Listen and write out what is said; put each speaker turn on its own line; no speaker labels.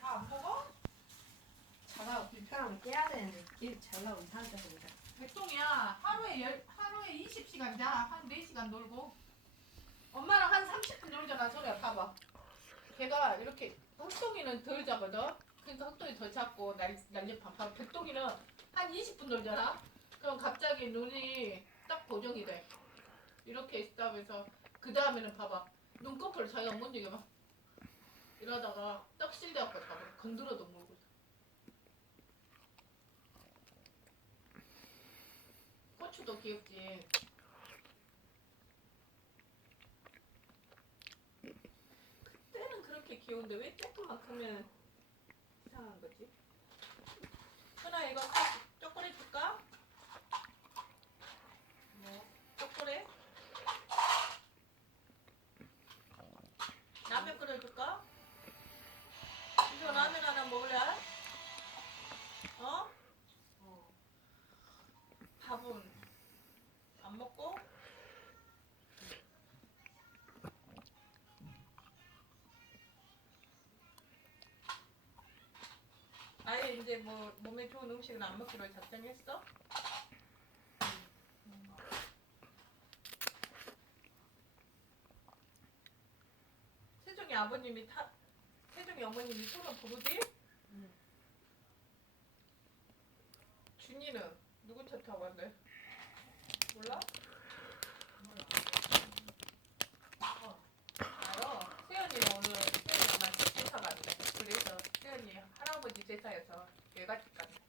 다안 먹어? 자가
불편하면 깨야 되는데 나오면 사는데 보니까
백종이야 하루에 열, 하루에 20시간 자. 한 4시간 놀고. 엄마랑 한 30분 놀잖아. 저래 봐봐. 걔가 이렇게 흑동이는 덜 자거든. 그러니까 흑동이 덜 잡고 날, 날렵한 백동이는 한 20분 놀잖아. 그럼 갑자기 눈이 딱 고정이 돼. 이렇게 있다면서 그 다음에는 봐봐. 눈꺼풀 자기가 못 이겨 막 이러다가 떡실 대갖고 잡아. 건드려도 모르고. 고추도 귀엽지. 그때는 그렇게 귀여운데 왜 조금만 크면 이상한 거지? 흔아 이거 컵 초콜릿 줄까?
뭐
초콜릿? 라면 끓여줄까? 이거 라면 하나 먹을래? 어?
어.
밥은 안 먹고? 아예 이제 뭐 몸에 좋은 음식은 안 먹기로 작정했어? 음. 세종이 아버님이 타 한중 영모님 이쁘면 부르디? 준이는 누구 차 타고 간대? 몰라? 몰라. 어. 알아. 세연이 오늘 세연이 엄마 제사 간대. 그래서 세연이 할아버지 제사에서 얘가 집 간대.